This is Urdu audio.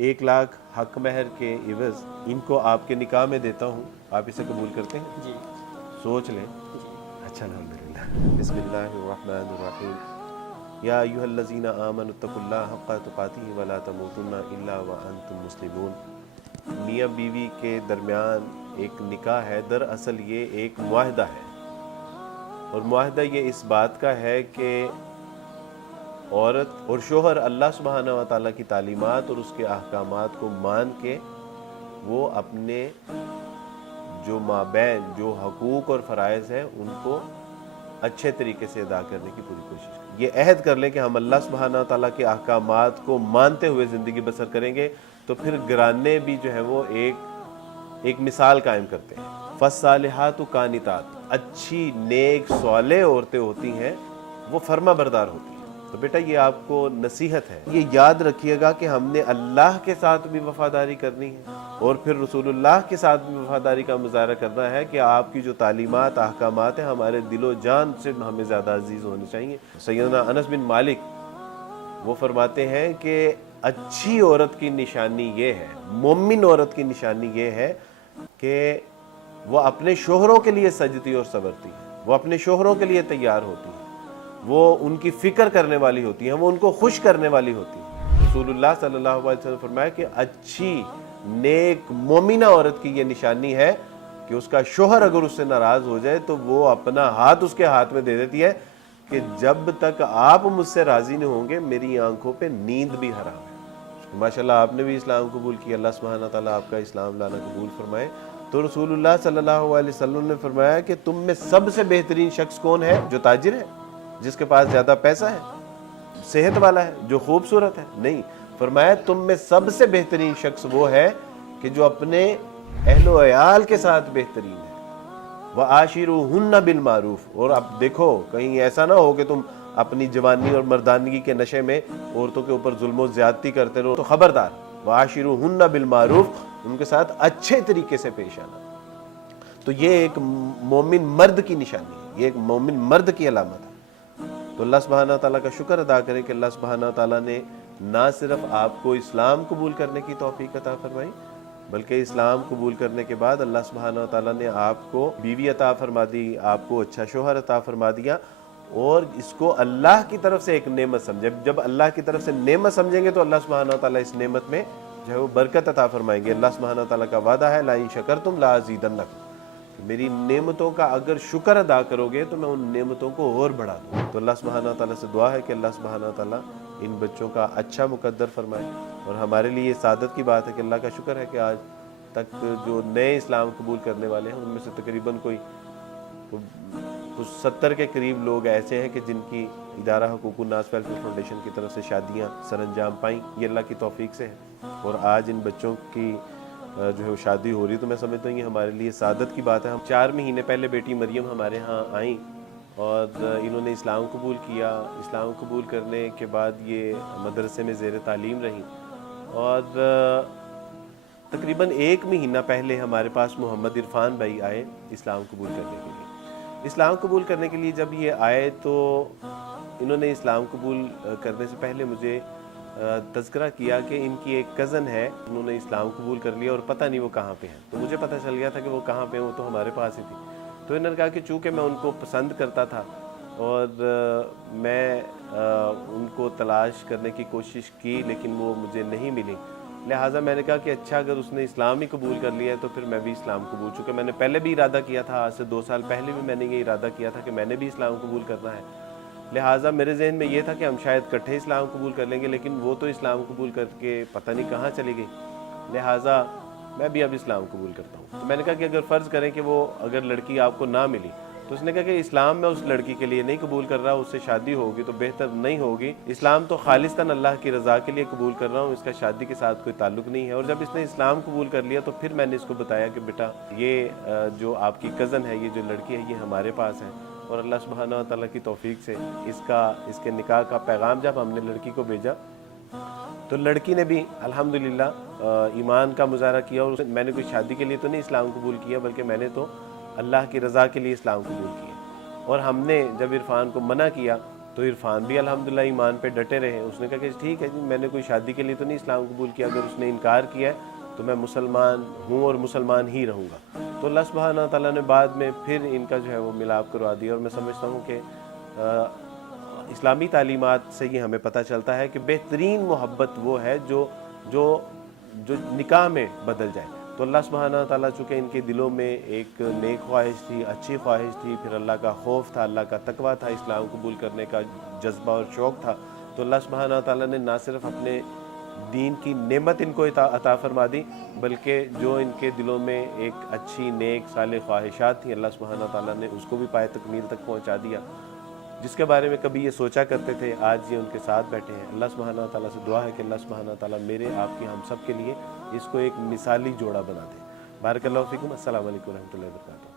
1,00,000 حق مہر کے عوض ان کو آپ کے نکاح میں دیتا ہوں، آپ اسے قبول کرتے ہیں؟ جی سوچ لیں۔ اچھا، الحمدللہ۔ بسم اللہ الرحمن الرحیم۔ یا ایھا الذین آمنوا اتقوا اللہ حق تقاتہ ولا تموتن الا وانتم مسلمون۔ میاں بیوی کے درمیان ایک نکاح ہے، دراصل یہ ایک معاہدہ ہے، اور معاہدہ یہ اس بات کا ہے کہ عورت اور شوہر اللہ سبحانہ و تعالیٰ کی تعلیمات اور اس کے احکامات کو مان کے وہ اپنے جو مابین جو حقوق اور فرائض ہیں ان کو اچھے طریقے سے ادا کرنے کی پوری کوشش کریں۔ یہ عہد کر لیں کہ ہم اللہ سبحانہ و تعالیٰ کے احکامات کو مانتے ہوئے زندگی بسر کریں گے، تو پھر گھرانے بھی جو ہے وہ ایک مثال قائم کرتے ہیں۔ فالصالحات قانتات، اچھی نیک صالح عورتیں ہوتی ہیں، وہ فرما بردار ہوتی ہیں۔ تو بیٹا یہ آپ کو نصیحت ہے، یہ یاد رکھیے گا کہ ہم نے اللہ کے ساتھ بھی وفاداری کرنی ہے اور پھر رسول اللہ کے ساتھ بھی وفاداری کا مظاہرہ کرنا ہے کہ آپ کی جو تعلیمات احکامات ہیں ہمارے دل و جان سے ہمیں زیادہ عزیز ہونے چاہیے۔ سیدنا انس بن مالک وہ فرماتے ہیں کہ اچھی عورت کی نشانی یہ ہے، مومن عورت کی نشانی یہ ہے کہ وہ اپنے شوہروں کے لیے سجتی اور صبرتی ہے، وہ اپنے شوہروں کے لیے تیار ہوتی ہے، وہ ان کی فکر کرنے والی ہوتی ہیں، وہ ان کو خوش کرنے والی ہوتی ہیں۔ رسول اللہ صلی اللہ علیہ وسلم فرمایا کہ اچھی نیک مومنہ عورت کی یہ نشانی ہے کہ اس کا شوہر اگر اس سے ناراض ہو جائے تو وہ اپنا ہاتھ اس کے ہاتھ میں دے دیتی ہے کہ جب تک آپ مجھ سے راضی نہیں ہوں گے میری آنکھوں پہ نیند بھی حرام ہے۔ ماشاءاللہ آپ نے بھی اسلام قبول کیا، اللہ سبحانہ تعالیٰ آپ کا اسلام لانا قبول فرمائے۔ تو رسول اللہ صلی اللہ علیہ وسلم نے فرمایا کہ تم میں سب سے بہترین شخص کون ہے؟ جو تاجر ہے، جس کے پاس زیادہ پیسہ ہے، صحت والا ہے، جو خوبصورت ہے؟ نہیں، فرمایا تم میں سب سے بہترین شخص وہ ہے کہ جو اپنے اہل و عیال کے ساتھ بہترین ہے۔ وَعَاشِرُوهُنَّ بِالْمَعْرُوفِ۔ اور اب دیکھو کہیں ایسا نہ ہو کہ تم اپنی جوانی اور مردانگی کے نشے میں عورتوں کے اوپر ظلم و زیادتی کرتے رہو، تو خبردار، وَعَاشِرُوهُنَّ بِالْمَعْرُوفِ، ان کے ساتھ اچھے طریقے سے پیش آنا۔ تو یہ ایک مومن مرد کی نشانی ہے، یہ ایک مومن مرد کی علامت ہے۔ تو اللہ سبحانہ تعالیٰ کا شکر ادا کریں کہ اللہ سبحانہ تعالیٰ نے نہ صرف آپ کو اسلام قبول کرنے کی توفیق عطا فرمائی، بلکہ اسلام قبول کرنے کے بعد اللہ سبحانہ تعالیٰ نے آپ کو بیوی عطا فرما دی، آپ کو اچھا شوہر عطا فرما دیا، اور اس کو اللہ کی طرف سے ایک نعمت سمجھے۔ جب اللہ کی طرف سے نعمت سمجھیں گے تو اللہ سبحانہ تعالیٰ اس نعمت میں جو ہے وہ برکت عطا فرمائیں گے۔ اللہ سبحانہ تعالیٰ کا وعدہ ہے لَئِن شَکَرْتُمْ لَأَزِیدَنَّکُم، میری نعمتوں کا اگر شکر ادا کرو گے تو میں ان نعمتوں کو اور بڑھا دوں۔ تو اللہ سبحانہ تعالیٰ سے دعا ہے کہ اللہ سبحانہ تعالیٰ ان بچوں کا اچھا مقدر فرمائے، اور ہمارے لیے یہ سعادت کی بات ہے کہ اللہ کا شکر ہے کہ آج تک جو نئے اسلام قبول کرنے والے ہیں ان میں سے تقریباً کوئی 70 کے قریب لوگ ایسے ہیں کہ جن کی ادارہ حقوق الناس ویلفیئر فاؤنڈیشن کی طرف سے شادیاں سر انجام پائیں، یہ اللہ کی توفیق سے ہے، اور آج ان بچوں کی جو ہے وہ شادی ہو رہی، تو میں سمجھتا ہوں یہ ہمارے لیے سعادت کی بات ہے۔ ہم 4 مہینے پہلے بیٹی مریم ہمارے ہاں آئیں اور انہوں نے اسلام قبول کیا۔ اسلام قبول کرنے کے بعد یہ مدرسے میں زیر تعلیم رہیں، اور تقریباً 1 مہینہ پہلے ہمارے پاس محمد عرفان بھائی آئے اسلام قبول کرنے کے لیے۔ اسلام قبول کرنے کے لیے جب یہ آئے تو انہوں نے اسلام قبول کرنے سے پہلے مجھے تذکرہ کیا کہ ان کی ایک کزن ہے، انہوں نے اسلام قبول کر لیا اور پتہ نہیں وہ کہاں پہ ہیں۔ تو مجھے پتہ چل گیا تھا کہ وہ کہاں پہ ہیں، وہ تو ہمارے پاس ہی تھی۔ تو انہوں نے کہا کہ چونکہ میں ان کو پسند کرتا تھا اور میں ان کو تلاش کرنے کی کوشش کی لیکن وہ مجھے نہیں ملی، لہٰذا میں نے کہا کہ اچھا اگر اس نے اسلام ہی قبول کر لیا ہے تو پھر میں بھی اسلام قبول، چونکہ میں نے پہلے بھی ارادہ کیا تھا، آج سے 2 سال پہلے بھی میں نے یہ ارادہ کیا تھا کہ میں نے بھی اسلام قبول کرنا ہے، لہٰذا میرے ذہن میں یہ تھا کہ ہم شاید اکٹھے اسلام قبول کر لیں گے، لیکن وہ تو اسلام قبول کر کے پتہ نہیں کہاں چلی گئی، لہٰذا میں بھی اب اسلام قبول کرتا ہوں۔ تو میں نے کہا کہ اگر فرض کریں کہ وہ اگر لڑکی آپ کو نہ ملی، تو اس نے کہا کہ اسلام میں اس لڑکی کے لیے نہیں قبول کر رہا، اس سے شادی ہوگی تو بہتر نہیں ہوگی، اسلام تو خالصتاً اللہ کی رضا کے لیے قبول کر رہا ہوں، اس کا شادی کے ساتھ کوئی تعلق نہیں ہے۔ اور جب اس نے اسلام قبول کر لیا تو پھر میں نے اس کو بتایا کہ بیٹا یہ جو آپ کی کزن ہے، یہ جو لڑکی ہے، یہ ہمارے پاس ہے، اور اللہ سبحانہ و تعالیٰ کی توفیق سے اس کے نکاح کا پیغام جب ہم نے لڑکی کو بھیجا تو لڑکی نے بھی الحمدللہ ایمان کا مظاہرہ کیا، اور میں نے کوئی شادی کے لیے تو نہیں اسلام قبول کیا، بلکہ میں نے تو اللہ کی رضا کے لیے اسلام قبول کیا۔ اور ہم نے جب عرفان کو منع کیا تو تو عرفان بھی الحمدللہ ایمان پہ ڈٹے رہے. اس نے کہا کہ ٹھیک ہے جی، میں نے کوئی شادی کے لیے تو نہیں اسلام قبول کیا، اگر اس نے انکار کیا ہے تو میں مسلمان ہوں اور مسلمان ہی رہوں گا. تو اللہ سبحانہ تعالیٰ نے بعد میں پھر ان کا جو ہے وہ ملاپ کروا دیا. اور میں سمجھتا ہوں کہ اسلامی تعلیمات سے یہ ہمیں پتہ چلتا ہے کہ بہترین محبت وہ ہے جو جو جو نکاح میں بدل جائے. تو اللہ سبحانہ تعالیٰ چونکہ ان کے دلوں میں ایک نیک خواہش تھی، اچھی خواہش تھی، پھر اللہ کا خوف تھا، اللہ کا تقویٰ تھا، اسلام قبول کرنے کا جذبہ اور شوق تھا، تو اللہ سبحانہ تعالیٰ نے نہ صرف اپنے دین کی نعمت ان کو عطا فرما دی، بلکہ جو ان کے دلوں میں ایک اچھی نیک صالح خواہشات تھیں، اللہ سبحانہ تعالیٰ نے اس کو بھی پائے تکمیل تک پہنچا دیا. جس کے بارے میں کبھی یہ سوچا کرتے تھے، آج یہ ان کے ساتھ بیٹھے ہیں. اللہ سبحانہ تعالیٰ سے دعا ہے کہ اللہ سبحانہ تعالیٰ میرے آپ کی ہم سب کے لیے اس کو ایک مثالی جوڑا بنا دے. بارک اللہ فیکم. السلام علیکم ورحمۃ اللہ وبرکاتہ.